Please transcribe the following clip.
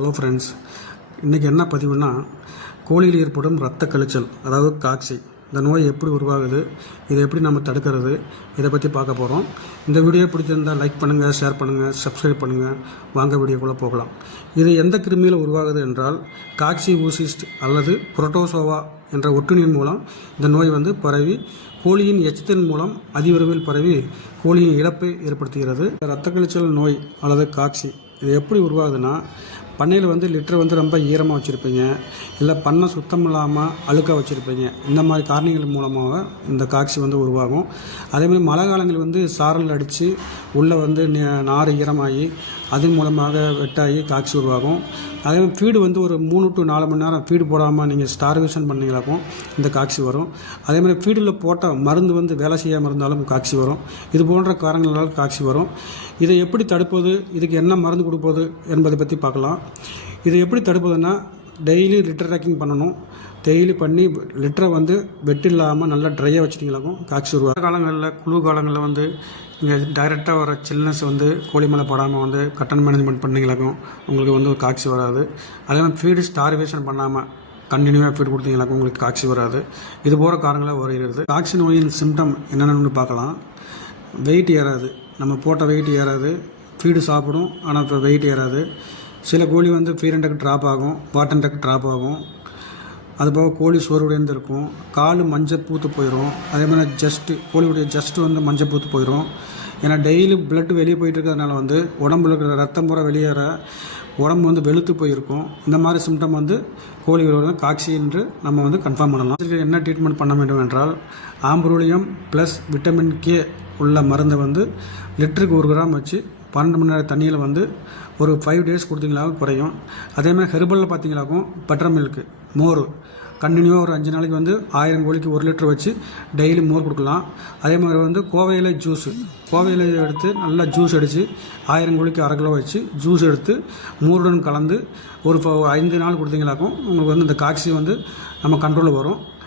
Hello friends இன்றைக்கி என்ன பதிவுனா கோழியில் ஏற்படும் ரத்த கழிச்சல் அதாவது காய்ச்சி இந்த நோய் எப்படி உருவாகுது இதை எப்படி நம்ம தடுக்கிறது இதை பற்றி பார்க்க போகிறோம் இந்த வீடியோ பிடிச்சிருந்தால் லைக் பண்ணுங்கள் ஷேர் பண்ணுங்கள் சப்ஸ்கிரைப் பண்ணுங்கள் வாங்க வீடியோக்குள்ளே போகலாம். இது எந்த கிருமியில் உருவாகுது என்றால் காக்சி ஊசிஸ்ட் அல்லது புரோட்டோசோவா என்ற ஒட்டுணியின் மூலம் இந்த நோய் வந்து பரவி கோழியின் எச்சத்தின் மூலம் அதிவிரைவில் பரவி கோழியின் இழப்பை ஏற்படுத்துகிறது. இரத்த கழிச்சல் நோய் அல்லது காக்சி இது எப்படி உருவாகுதுன்னா பண்ணையில் வந்து லிட்டர் வந்து ரொம்ப ஈரமாக வச்சுருப்பீங்க. இல்லை பண்ணை சுத்தம் இல்லாமல் அழுக்காக வச்சுருப்பீங்க. இந்த மாதிரி காரணிகள் மூலமாக இந்த காட்சி வந்து உருவாகும். அதேமாதிரி மழை காலங்கள் வந்து சாரல் அடித்து உள்ளே வந்து நார் ஈரமாகி அதன் மூலமாக வெட்டாகி காட்சி உருவாகும். அதே மாதிரி ஃபீடு வந்து ஒரு மூணு டு நாலு மணி நேரம் ஃபீடு போடாமல் நீங்கள் ஸ்டார்வேஷன் பண்ணீங்களாக்கும் இந்த காட்சி வரும். அதே மாதிரி ஃபீடில் போட்டால் மருந்து வந்து வேலை செய்யாமல் இருந்தாலும் காட்சி வரும். இது போன்ற காரணங்களால் காட்சி வரும். இதை எப்படி தடுப்பது? இதுக்கு என்ன மருந்து கொடுப்பது? என்பதை பற்றி பார்க்கலாம். இதை எப்படி தடுப்பதுன்னா டெய்லி லிட்டர் ரேக்கிங் பண்ணணும். டெய்லி பண்ணி லிட்டரை வந்து வெட்டு இல்லாமல் நல்லா ட்ரையாக வச்சுட்டீங்களாக்கும் காய்ச்சி வருவாங்க காலங்களில் குழு காலங்களில் வந்து இங்கே டைரெக்டாக வர சில்னஸ் வந்து கோழி மேலே படாமல் வந்து கட்டன் மேனேஜ்மெண்ட் பண்ணிங்களாக்கும் உங்களுக்கு வந்து ஒரு காய்ச்சி வராது. அதே மாதிரி ஃபீடு ஸ்டார்வேஷன் பண்ணாமல் கண்டினியூவாக ஃபீட் கொடுத்தீங்களாக்கும் உங்களுக்கு காய்ச்சி வராது. இது போகிற காரணங்களாக வருகிறது காய்ச்சி நோயின் சிம்டம் என்னென்னு பார்க்கலாம். வெயிட் ஏறாது. நம்ம போட்ட வெயிட் ஏறாது. ஃபீடு சாப்பிடும் ஆனால் இப்போ வெயிட் ஏறாது. சில கோழி வந்து ஃபீரண்டக்கு ட்ராப் ஆகும் வாட்டன்டக்கு ட்ராப் ஆகும். அதுபோக கோழி சோர்வுடைந்து இருக்கும். கால் மஞ்சள் பூத்து போயிடும் அதே மாதிரி ஜஸ்ட்டு கோழியுடைய ஜஸ்ட்டு வந்து மஞ்சள் பூத்து போயிடும் ஏன்னா டெய்லி பிளட் வெளியே போயிட்டு இருக்கிறதுனால வந்து உடம்புல இருக்கிற ரத்தம் பூரா வெளியேற உடம்பு வந்து வெளுத்து போயிருக்கும். இந்த மாதிரி சிம்டம் வந்து கோழிகள் வந்து காய்ச்சி என்று நம்ம வந்து கன்ஃபார்ம் பண்ணலாம். என்ன ட்ரீட்மெண்ட் பண்ண வேண்டும் என்றால் ஆம்புரோலியம் ப்ளஸ் விட்டமின் கே உள்ள மருந்தை வந்து லிட்டருக்கு ஒரு கிராம் வச்சு பன்னெண்டு மணி நேரம் தண்ணியில் வந்து ஒரு ஃபைவ் டேஸ் கொடுத்தீங்களாவும் குறையும். அதேமாதிரி ஹெர்பலில் பார்த்தீங்களாக்கும் பட்டர் மில்க்கு மோர். கண்டினியூவாக ஒரு அஞ்சு நாளைக்கு வந்து ஆயிரம் கோழிக்கு ஒரு லிட்டர் வச்சு டெய்லி மோர் கொடுக்கலாம். அதே மாதிரி வந்து கோவையில் ஜூஸு கோவையில் எடுத்து நல்லா ஜூஸ் அடித்து ஆயிரம் கோழிக்கு அரை கிலோ வச்சு ஜூஸ் எடுத்து மோருடன் கலந்து ஒரு ஃப- ஐந்து நாள் கொடுத்தீங்களாக்கும் உங்களுக்கு வந்து இந்த காய்ச்சி வந்து நம்ம கண்ட்ரோலில் வரும்.